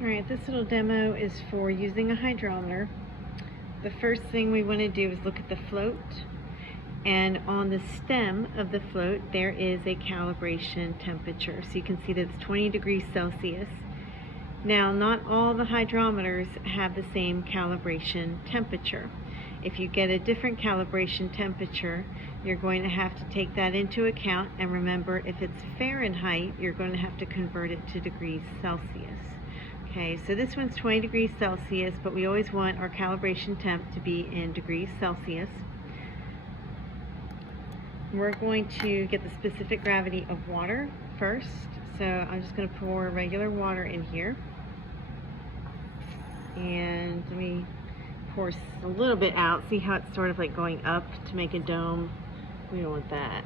Alright, this little demo is for using a hydrometer. The first thing we want to do is look at the float, and on the stem of the float there is a calibration temperature. So you can see that it's 20 degrees Celsius. Now, not all the hydrometers have the same calibration temperature. If you get a different calibration temperature, you're going to have to take that into account, and remember, if it's Fahrenheit, you're going to have to convert it to degrees Celsius. Okay, so this one's 20 degrees Celsius, but we always want our calibration temp to be in degrees Celsius. We're going to get the specific gravity of water first. So I'm just going to pour regular water in here. And let me pour a little bit out. See how it's sort of like going up to make a dome? We don't want that.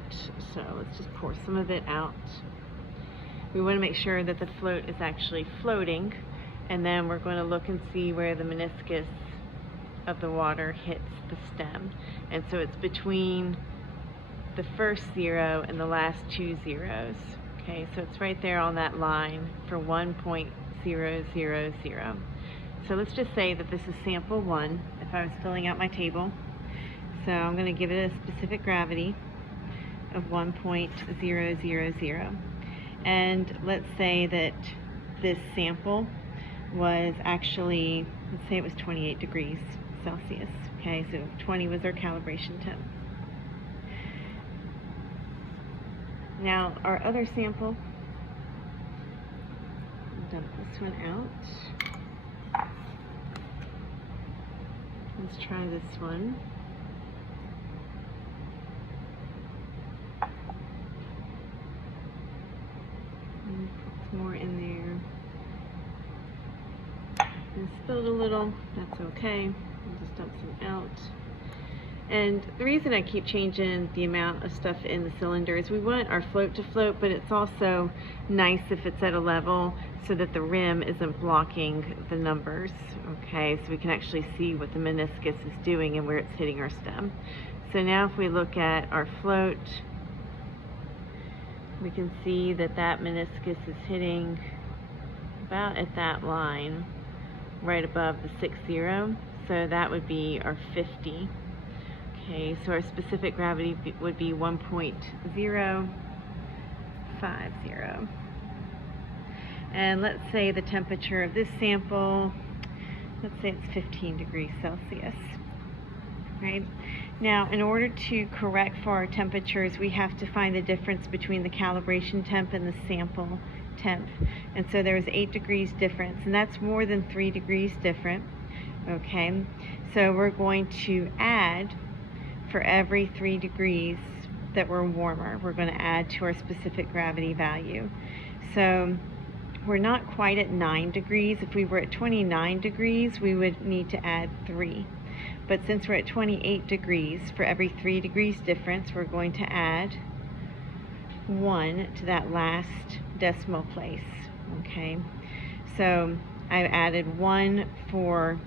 So let's just pour some of it out. We want to make sure that the float is actually floating. And then we're going to look and see where the meniscus of the water hits the stem. And so it's between the first zero and the last two zeros. Okay, so it's right there on that line for 1.000. So let's just say that this is sample 1 if I was filling out my table. So I'm going to give it a specific gravity of 1.000. And let's say that this sample was actually, let's say it was 28 degrees Celsius. Okay, so 20 was our calibration temp. Now our other sample, dump this one out. Let's try this one. And put some more in there. And spilled a little, that's okay. I'll just dump some out. And the reason I keep changing the amount of stuff in the cylinder is we want our float to float, but it's also nice if it's at a level so that the rim isn't blocking the numbers. Okay, so we can actually see what the meniscus is doing and where it's hitting our stem. So now if we look at our float, we can see that that meniscus is hitting about at that line, right above the 60. So that would be our 50. Okay, so our specific gravity would be 1.050. And let's say the temperature of this sample, let's say it's 15 degrees Celsius. Right? Now, in order to correct for our temperatures, we have to find the difference between the calibration temp and the sample temp. And so there's 8 degrees difference, and that's more than 3 degrees different. Okay, so we're going to add, for every 3 degrees that we're warmer, we're going to add to our specific gravity value. So we're not quite at 9 degrees. If we were at 29 degrees, we would need to add 3. But since we're at 28 degrees, for every 3 degrees difference, we're going to add 1 to that last decimal place. Okay, so I've added 1 for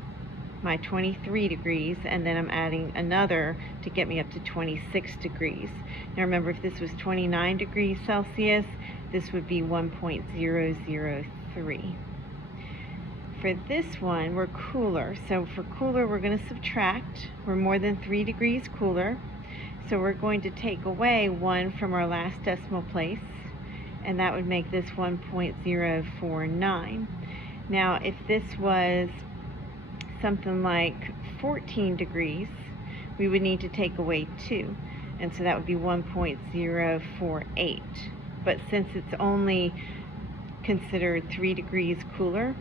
my 23 degrees, and then I'm adding another to get me up to 26 degrees. Now remember, if this was 29 degrees Celsius, this would be 1.003. For this one, we're cooler. So for cooler, we're going to subtract. We're more than 3 degrees cooler. So we're going to take away 1 from our last decimal place, and that would make this 1.049. Now, if this was something like 14 degrees, we would need to take away 2, and so that would be 1.048. But since it's only considered 3 degrees cooler,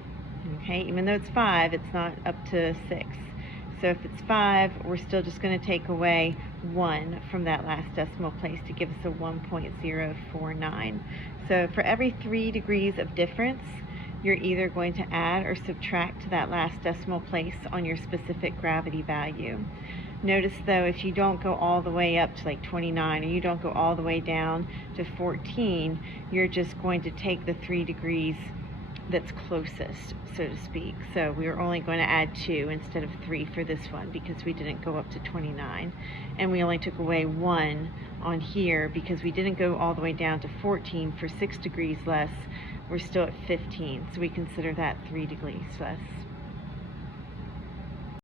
okay, even though it's 5, it's not up to 6. So if it's 5, we're still just going to take away 1 from that last decimal place to give us a 1.049. So for every 3 degrees of difference, you're either going to add or subtract to that last decimal place on your specific gravity value. Notice though, if you don't go all the way up to like 29, or you don't go all the way down to 14, you're just going to take the 3 degrees that's closest, so to speak. So we are only going to add 2 instead of 3 for this one because we didn't go up to 29. And we only took away 1 on here because we didn't go all the way down to 14 for 6 degrees less. we're still at 15, so we consider that 3 degrees less.